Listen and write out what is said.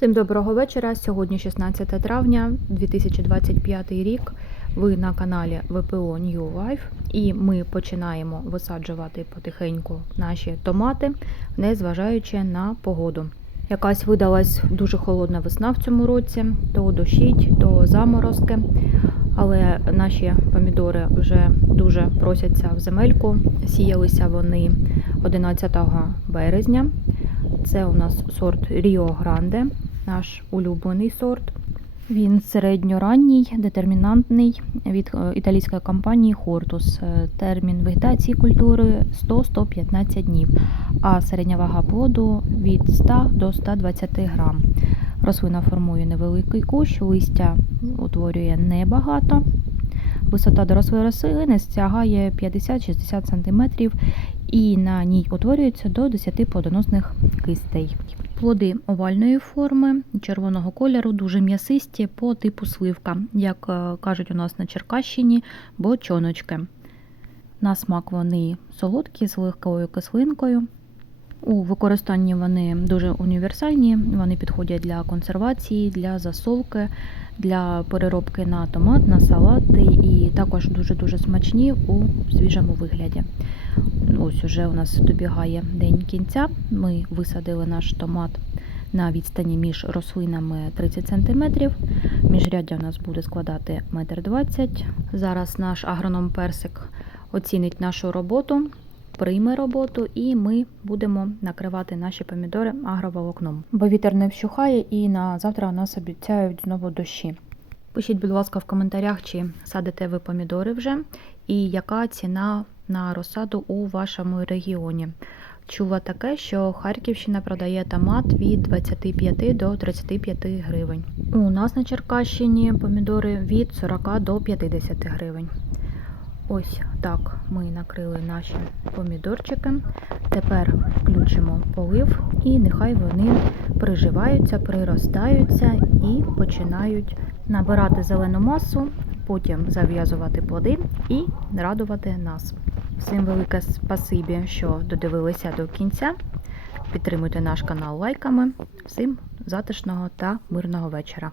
Всім доброго вечора. Сьогодні 16 травня 2025 рік. Ви на каналі ВПО New Life і ми починаємо висаджувати потихеньку наші томати, незважаючи на погоду. Якась видалась дуже холодна весна в цьому році, то дощить, то заморозки. Але наші помідори вже дуже просяться в земельку. Сіялися вони 11 березня. Це у нас сорт Ріо Гранде, наш улюблений сорт. Він середньоранній, детермінантний від е, італійської компанії Hortus. Е, Термін вегетації культури 100-115 днів, а середня вага плоду від 100 до 120 грам. Рослина формує невеликий кущ, листя утворює небагато. Висота дорослої рослини стягає 50-60 см і на ній утворюється до 10 плодоносних кистей. Плоди овальної форми, червоного кольору, дуже м'ясисті по типу сливка, як е, кажуть у нас на Черкащині, бочоночки. На смак вони солодкі з легкою кислинкою. У використанні вони дуже універсальні, вони підходять для консервації, для засолки, для переробки на томат, на салати і також дуже-дуже смачні у свіжому вигляді. Ось уже у нас добігає день кінця. Ми висадили наш томат на відстані між рослинами 30 см. Міжряддя у нас буде складати 1,20 м. Зараз наш агроном персик оцінить нашу роботу, прийме роботу, і ми будемо накривати наші помідори агроволокном. Бо вітер не вщухає, і на завтра у нас обіцяють знову дощі. Пишіть, будь ласка, в коментарях, чи садите ви помідори вже, і яка ціна на розсаду у вашому регіоні. Чула таке, що Харківщина продає томат від 25 до 35 гривень. У нас на Черкащині помідори від 40 до 50 гривень. Ось так ми накрили наші помідорчики. Тепер включимо полив і нехай вони приживаються, приростаються і починають набирати зелену масу, потім зав'язувати плоди і радувати нас. Всім велике спасибі, що додивилися до кінця. Підтримуйте наш канал лайками. Всім затишного та мирного вечора.